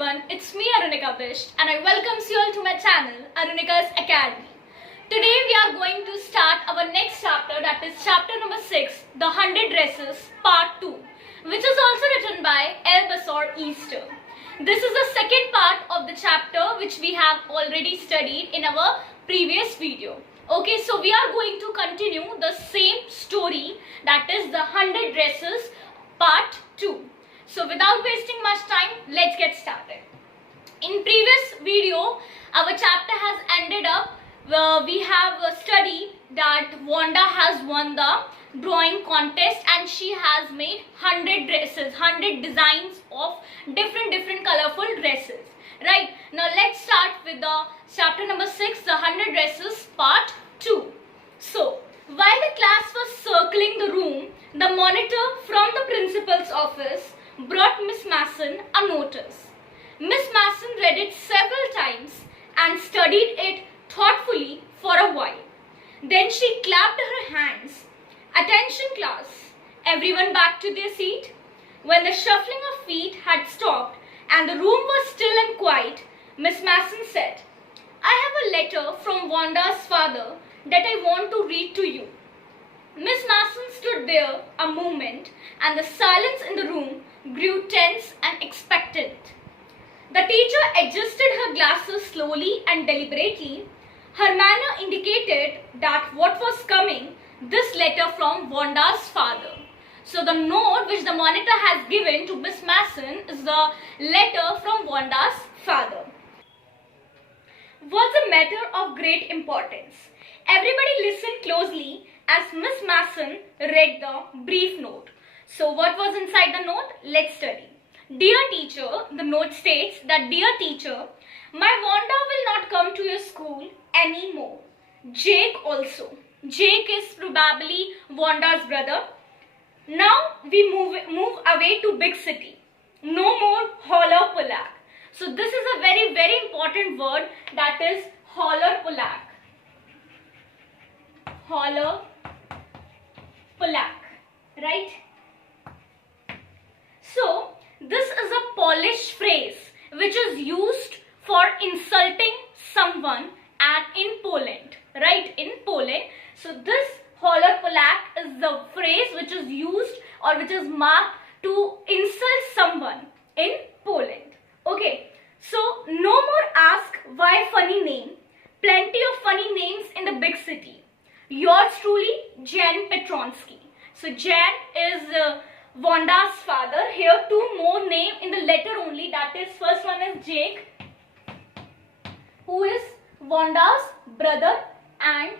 everyone, it's me ARUNIKA'S and I welcome you all to my channel ARUNIKA'S Academy. Today we are going to start our next chapter, that is chapter number 6, The 100 Dresses part 2, which is also written by Easter. This is the second part of the chapter which we have already studied in our previous video. Okay, so we are going to continue the same story, that is the 100 Dresses part 2. So without wasting much time, let's get started. In previous video, our chapter has ended up where we have studied that Wanda has won the drawing contest and she has made 100 dresses, 100 designs of different colorful dresses. Right, now let's start with the chapter number 6, the 100 Dresses part 2. So, while the class was circling the room, the monitor from the principal's office brought Miss Masson a notice. Miss Masson read it several times and studied it thoughtfully for a while. Then she clapped her hands. Attention class, everyone back to their seat. When the shuffling of feet had stopped and the room was still and quiet, Miss Masson said, I have a letter from Wanda's father that I want to read to you. Miss Masson stood there a moment and the silence in the room grew tense and expectant. The teacher adjusted her glasses slowly and deliberately. Her manner indicated that what was coming, this letter from Wanda's father. So the note which the monitor has given to Miss Masson is the letter from Wanda's father. Was a matter of great importance. Everybody listened closely as Miss Masson read the brief note. So what was inside the note? Let's study. Dear teacher, the note states that, Dear teacher, my Wanda will not come to your school anymore. Jake also. Jake is probably Wanda's brother. Now we move away to big city. No more holler Polak. So this is a very important word, that is holler Polak. Holler Polak, right? So this is a Polish phrase which is used for insulting someone in Poland, right? In Poland. So this holler Polak is the phrase which is used or which is marked to insult someone in Poland. Okay, so no more ask why funny name. Plenty of funny names in the big city. Yours truly, Jan Petronsky. So Jan is Wanda's father. Here two more names in the letter only. That is, first one is Jake, who is Wanda's brother, and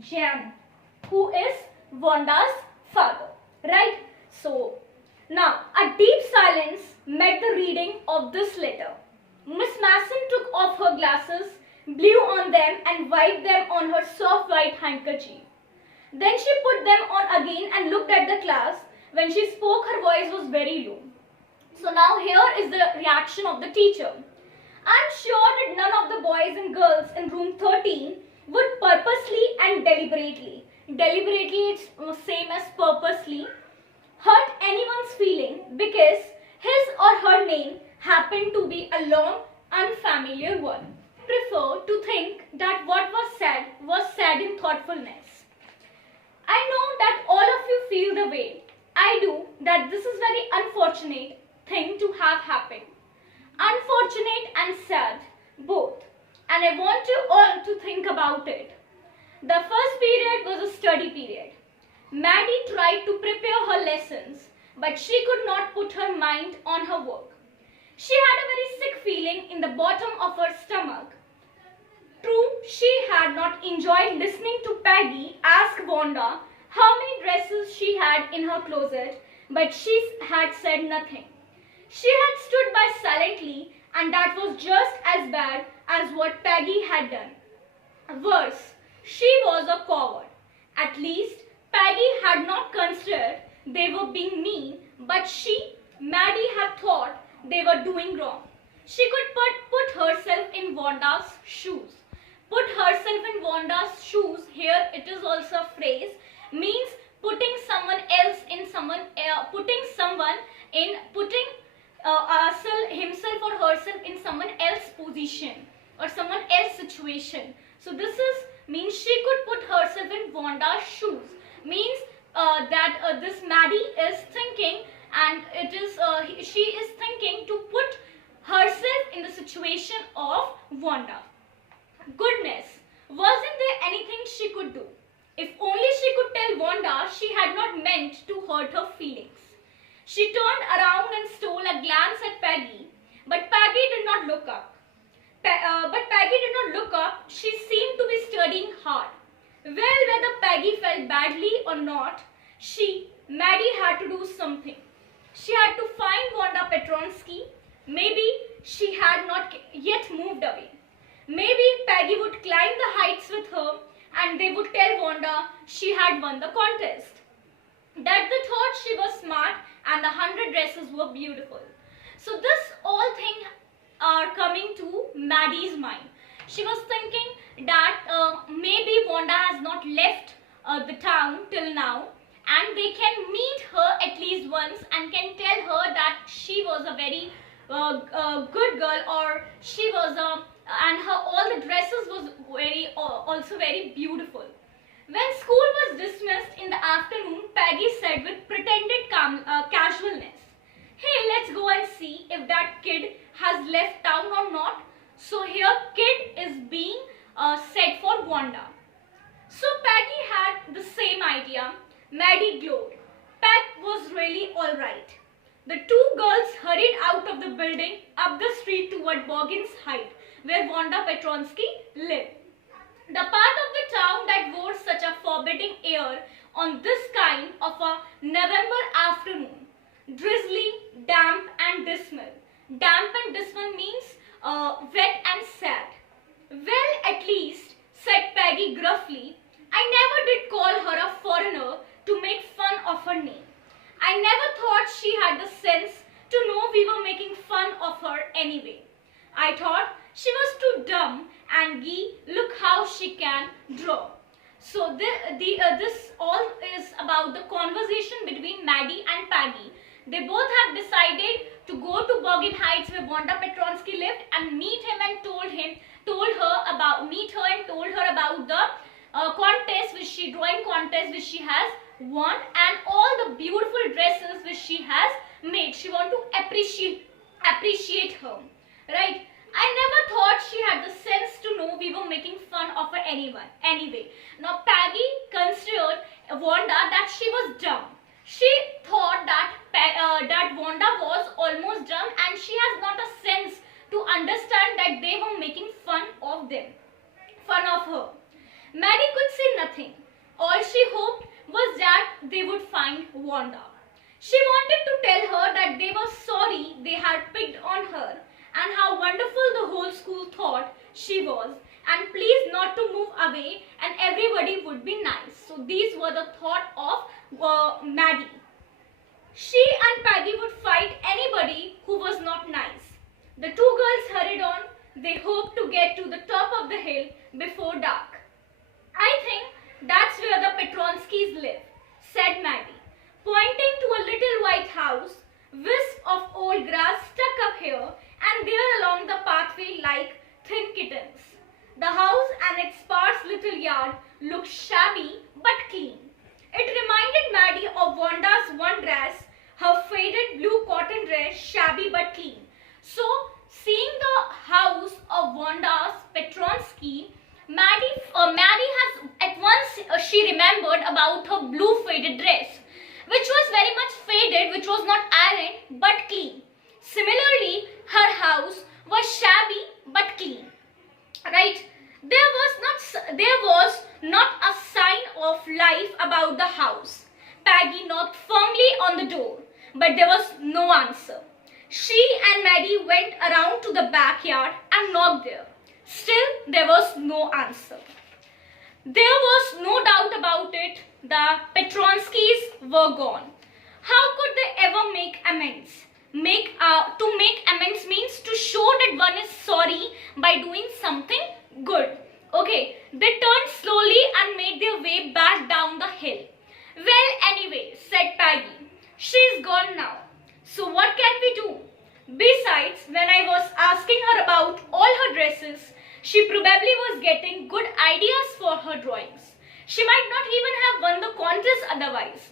Jan, who is Wanda's father. Right? So now a deep silence met the reading of this letter. Miss Masson took off her glasses, blew on them and wiped them on her soft white handkerchief. Then she put them on again and looked at the class. When she spoke, her voice was very low. So now here is the reaction of the teacher. I'm sure that none of the boys and girls in room 13 would purposely and deliberately it's same as purposely, hurt anyone's feeling because his or her name happened to be a long, unfamiliar one. Prefer to think that what was said in thoughtfulness. I know that all of you feel the way I do, that this is very unfortunate thing to have happened. Unfortunate and sad, both. And I want you all to think about it. The first period was a study period. Maddie tried to prepare her lessons, but she could not put her mind on her work. She had a very sick feeling in the bottom of her stomach. True, she had not enjoyed listening to Peggy ask Wanda how many dresses she had in her closet, but she had said nothing. She had stood by silently, and that was just as bad as what Peggy had done. Worse, she was a coward. At least Peggy had not considered they were being mean, but Maddie, had thought they were doing wrong. She could put herself in Wanda's shoes. Put herself in Wanda's shoes, here it is also a phrase, means putting someone else in putting ourselves herself in someone else's position or someone else's situation. So this is means she could put herself in Wanda's shoes. Means that this Maddie is thinking, and she is thinking to put herself in the situation of Wanda. Goodness, wasn't there anything she could do? If only she could tell Wanda she had not meant to hurt her feelings. She turned around and stole a glance at Peggy, but Peggy did not look up. She seemed to be studying hard. Well, whether Peggy felt badly or not, Maddie had to do something. She had to find Wanda Petronsky. Maybe she had not yet moved away. Maybe Peggy would climb the heights with her and they would tell Wanda she had won the contest. That they thought she was smart and the 100 dresses were beautiful. So this all thing are coming to Maddie's mind. She was thinking that maybe Wanda has not left the town till now, and they can meet her at least once and can tell her that she was a very good girl, or she was and her all the dresses was also very beautiful. When school was dismissed in the afternoon, Peggy said with pretended casualness, "Hey, let's go and see if that kid has left town or not." So here kid is being said for Wanda. So Peggy had the same idea. Maddie glowed. Peg was really alright. The two girls hurried out of the building up the street toward Boggin's Height, where Wanda Petronsky lived. The part of the town that wore such a forbidding air on this kind of a November afternoon. Drizzly, damp and dismal. Damp and dismal means wet and sad. "Well, at least," said Peggy gruffly, "I never did call her a foreigner to make fun of her name. I never thought she had the sense to know we were making fun of her anyway. I thought she was too dumb, and look how she can draw." So this all is about the conversation between Maddie and Peggy. They both have decided to go to Boggin Heights where Wanda Petronsky lived and meet her and told her about the drawing contest which she has won, and all the beautiful dresses which she has made. She want to appreciate her, right? "I never thought she had the sense to know we were making fun of her anyway." Now Peggy considered Wanda that she was dumb. She thought that Wanda was almost dumb and she has not a sense to understand that they were making fun of her. Maddie could say nothing. All she hoped was that they would find Wanda. She wanted to tell her that they were sorry they had picked on her and how wonderful the whole school thought she was, and please not to move away and everybody would be nice. So these were the thought of Maddie. She and Peggy would fight anybody who was not nice. The two girls hurried on. They hoped to get to the top of the hill before dark. "I think that's where the Petronskys live," said Maddie, pointing to a little white house, wisp of old grass stuck up here and there along the pathway like thin kittens. The house and its sparse little yard looked shabby but clean. It reminded Maddie of Wanda's one dress, her faded blue cotton dress, shabby but clean. So, seeing the house of Wanda's Petronsky, Maddie has at once she remembered about her blue faded dress, which was very much faded, which was not ironed but clean. Similarly, her house was shabby but clean. Right? There was not a sign of life about the house. Peggy knocked firmly on the door, but there was no answer. She and Maddie went around to the backyard and knocked there. Still, there was no answer. There was no doubt about it. The Petronskys were gone. How could they ever make amends? To make amends means to show that one is sorry by doing something good. Okay, they turned slowly and made their way back down the hill. "Well, anyway," said Peggy, "she's gone now. So what can we do? Besides, when I was about all her dresses, she probably was getting good ideas for her drawings. She might not even have won the contest otherwise.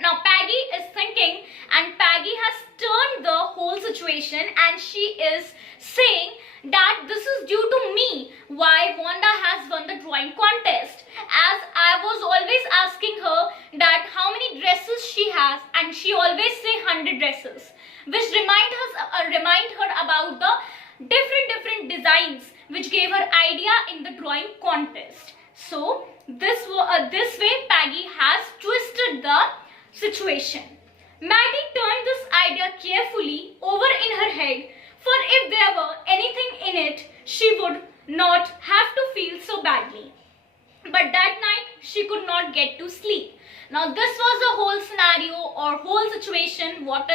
Now Peggy is thinking, and Peggy has turned the whole situation, and she is saying that this is due to me why Wanda has won the drawing contest, as I was always asking her that how many dresses she has, and she always say 100 dresses, which remind her about the different designs which gave her idea in the drawing contest. So this way Peggy has twisted the situation. Maddie turned this idea carefully over in her head, for if there were anything in it, she would not have to feel so badly. But that night, she could not get to sleep. Now this was the whole scenario or whole situation, what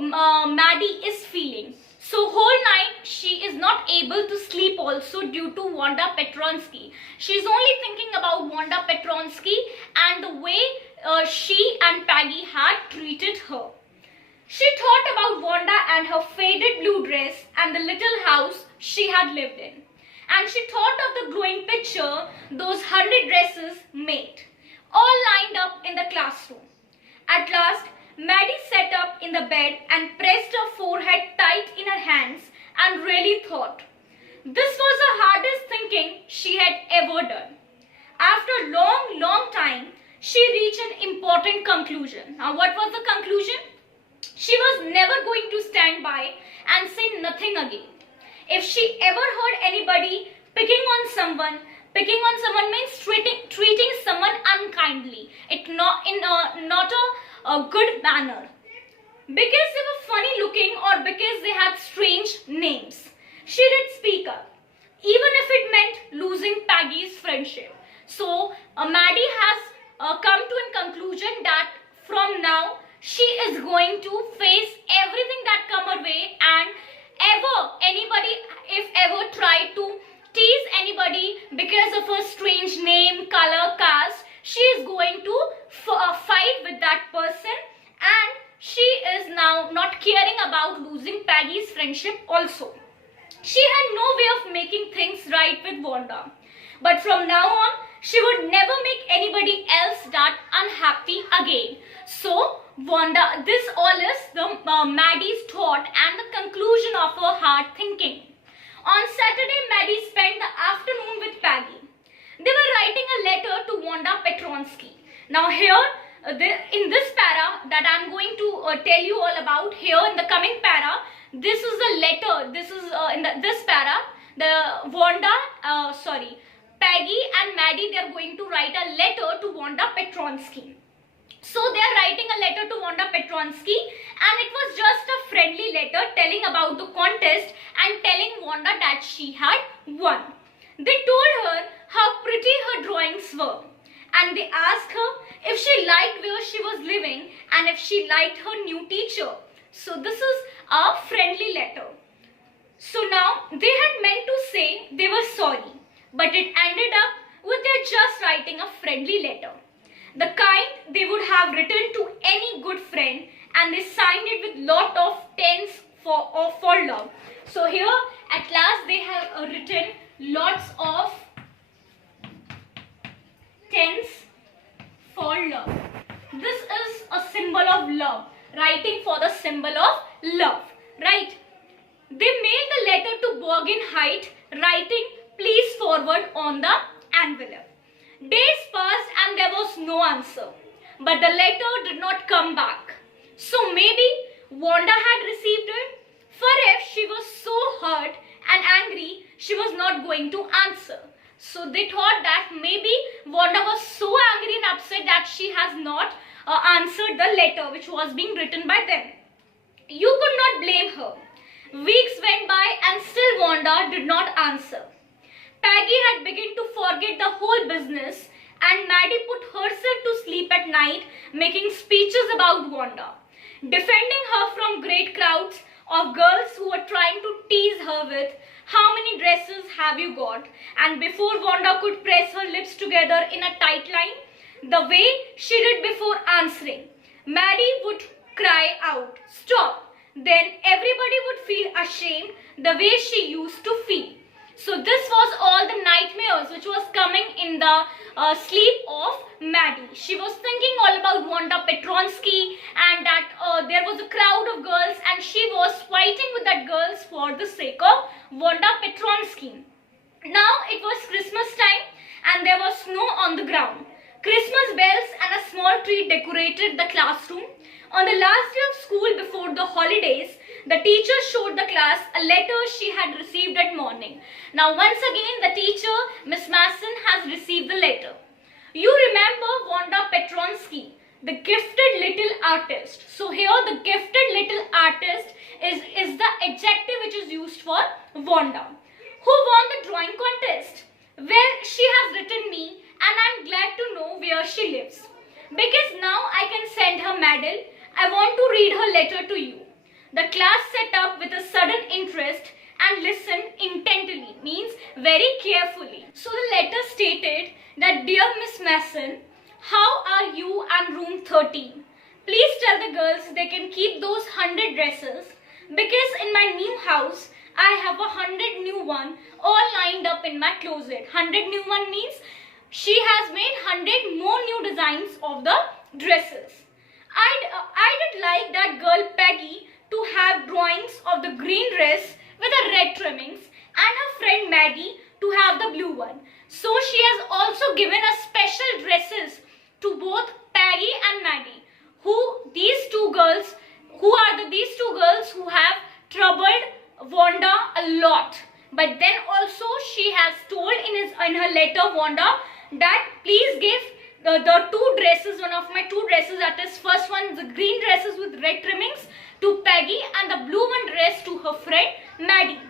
Maddie is feeling. So whole night she is not able to sleep also due to Wanda Petronsky. She is only thinking about Wanda Petronsky and the way she and Peggy had treated her. She thought about Wanda and her faded blue dress and the little house she had lived in. And she thought of the glowing picture those 100 dresses made, all lined up in the classroom. At last, Maddie sat up in the bed and pressed her forehead tight in her hands and really thought. This was the hardest thinking she had ever done. After a long time, she reached an important conclusion. Now, what was the conclusion? She was never going to stand by and say nothing again. If she ever heard anybody picking on someone means treating someone unkindly. It not a good manner. Because they were funny looking or because they had strange names. She did speak up, even if it meant losing Peggy's friendship. So Maddie has come to a conclusion that from now she is going to face everything that come her way, and if ever try to tease anybody because of her strange name, color, caste, she is going to fight with that person, and she is now not caring about losing Peggy's friendship also. She had no way of making things right with Wanda. But from now on, she would never make anybody else that unhappy again. So, Wanda, this all is the Maddie's thought and the conclusion of her hard thinking. On Saturday, Maddie spent the afternoon with Peggy. They were writing a letter to Wanda Petronsky. Now here, in this para that I am going to tell you all about, here in the coming para, this is the letter. This is this para, Peggy and Maddie, they are going to write a letter to Wanda Petronsky. So they are writing a letter to Wanda Petronsky, and it was just a friendly letter telling about the contest and telling Wanda that she had won. They told her how pretty her drawings were, and they asked her if she liked where she was living and if she liked her new teacher. So this is a friendly letter. So now they had meant to say they were sorry, but it ended up with their just writing a friendly letter, the kind they would have written to any good friend, and they signed it with lot of tens for love. So here at last they have written lots of tens for love. This is a symbol of love, writing for the symbol of love, right? They mailed the letter to Bergen Height, writing please forward on the envelope. Days passed and there was no answer, but the letter did not come back. So maybe Wanda had received it, for if she was so hurt and angry, she was not going to answer. So they thought that maybe Wanda was so angry and upset that she has not answered the letter which was being written by them. You could not blame her. Weeks went by and still Wanda did not answer. Peggy had begun to forget the whole business, and Maddie put herself to sleep at night making speeches about Wanda, defending her from great crowds of girls who were trying to tease her with how many dresses have you got, and before Wanda could press her lips together in a tight line, the way she did before answering, Maddie would cry out, "Stop! then everybody would feel ashamed the way she used to feel. So this was all the nightmares which was coming in the sleep of Maddie. She was thinking all about Wanda Petronsky, and that there was a crowd of girls and she was fighting with that girls for the sake of Wanda Petronsky. Now it was Christmas time and there was snow on the ground. Christmas bells and a small tree decorated the classroom. On the last day of school before the holidays, the teacher showed the class a letter she had received that morning. Now once again the teacher, Miss Masson, has received the letter. You remember Wanda Petronsky, the gifted little artist. So here the gifted little artist is the adjective which is used for Wanda. Who won the drawing contest? Well, she has written me and I'm glad to know where she lives. Because now I can send her medal. I want to read her letter to you. The class sat up with a sudden interest and listened intently, means very carefully. So the letter stated that, Dear Miss Masson, how are you and room 13? Please tell the girls they can keep those 100 dresses because in my new house, I have 100 new one all lined up in my closet. 100 new one means she has made 100 more new designs of the dresses. I did like that girl Peggy to have drawings of the green dress with the red trimmings and her friend Maggie to have the blue one. So she has also given us special dresses to both Peggy and Maggie. These two girls who have troubled Wanda a lot. But then also she has told in her letter Wanda that please give the two dresses, one of my two dresses, that is first one the green dresses with red trimmings to Peggy and the blue one dress to her friend Maddie.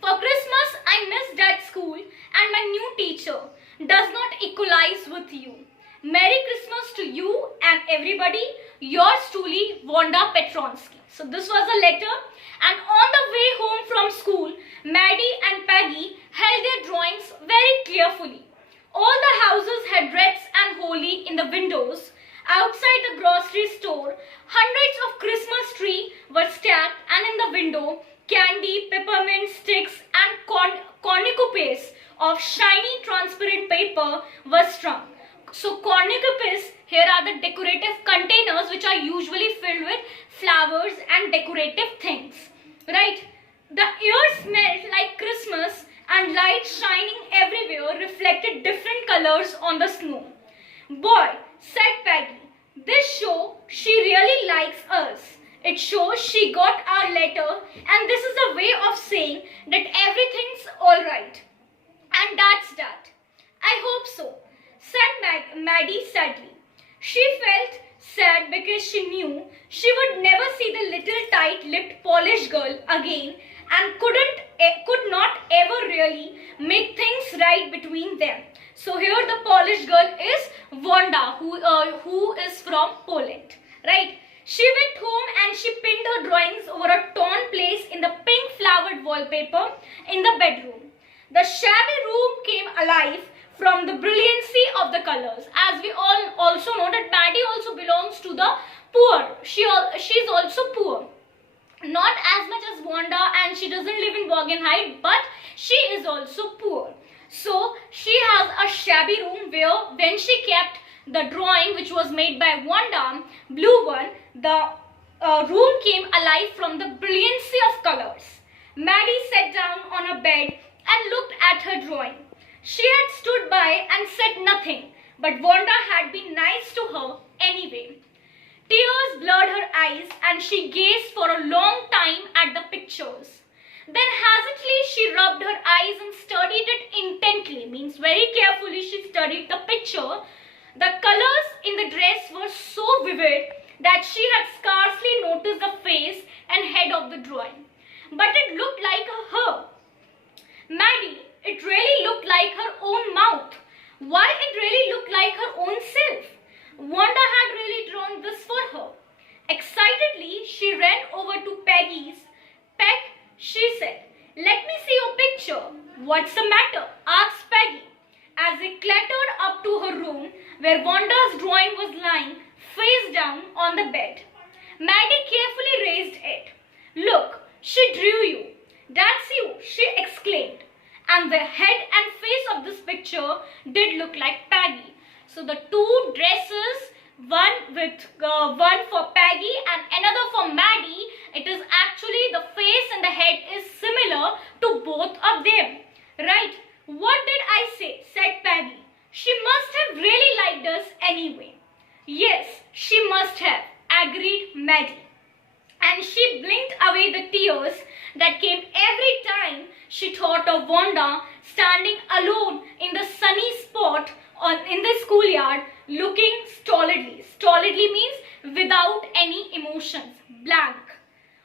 For Christmas I missed that school and my new teacher does not equalize with you. Merry Christmas to you and everybody. Yours truly, Wanda Petronsky. So this was a letter, and on the way home from school, Maddie and Peggy held their drawings very carefully. All the houses had wreaths and holly in the windows. Outside the grocery store, hundreds of Christmas trees were stacked, and in the window, candy, peppermint sticks and cornucopias of shiny transparent paper were strung. So cornucopias here are the decorative containers which are usually filled with flowers and decorative things. Right? The air smelled like Christmas and lights shining everywhere reflected different colors on the snow. Boy, said Peggy, this show she really likes us. It shows she got our letter and this is a way of saying that everything's alright. And that's that. I hope so, said Maddie sadly. She felt sad because she knew she would never see the little tight-lipped Polish girl again and could not ever really make things right between them. So here the Polish girl is Wanda, who is from Poland, right? She went home and she pinned her drawings over a torn place in the pink flowered wallpaper in the bedroom. The shabby room came alive from the brilliancy of the colors. As we all also know that Maddie also belongs to the poor. She's also poor. Not as much as Wanda, and she doesn't live in Borgenheim, but she is also poor. So she has a shabby room where when she kept the drawing which was made by Wanda, blue one, the room came alive from the brilliancy of colors. Maddie sat down on a bed and looked at her drawing. She had stood by and said nothing, but Wanda had been nice to her anyway. Tears blurred her eyes and she gazed for a long time at the pictures. Then hesitantly she rubbed her eyes and studied it intently, means very carefully she studied the picture. The colors in the dress were so vivid that she had scarcely noticed the face and head of the drawing. But it looked like her. Maddie, it really looked like her own mouth. Why it really looked like her own self. Wanda had really drawn this for her. Excitedly, she ran over to Peggy's. Peg, she said, let me see your picture. What's the matter? Asked Peggy, as they clattered up to her room where Wanda's drawing was lying face down on the bed. Maddie carefully raised it. did look like Peggy. So the two dresses, one for Peggy and another for Maddie, it is actually the face and the head is similar to both of them. Right? What did I say? Said Peggy. She must have really liked us anyway. Yes, she must have, agreed Maddie. And she blinked away the tears that came every time she thought of Wanda standing alone in the sunny spot in the schoolyard looking stolidly. Stolidly means without any emotions, blank.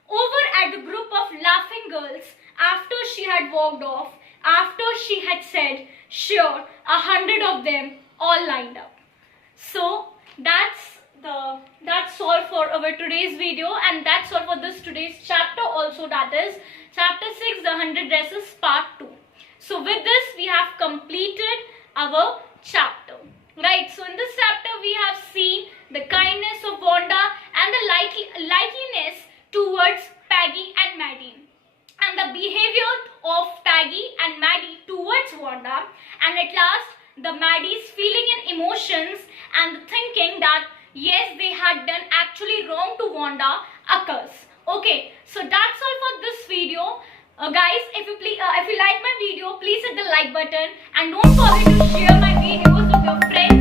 Over at the group of laughing girls after she had walked off, after she had said, sure, 100 of them all lined up. So that's all for our today's video, and that's all for this today's chapter also, that is chapter 6, the 100 dresses part 2. So with this we have completed our chapter, right? So in this chapter we have seen the kindness of Wanda and the likeliness towards Peggy and Maddie, and the behavior of Peggy and Maddie towards Wanda, and at last the Maddie's feeling and emotions and the thinking that yes, they had done actually wrong to Wanda occurs. Okay, so that's all for this video. Guys, if you like my video, please hit the like button and don't forget to share my videos with your friends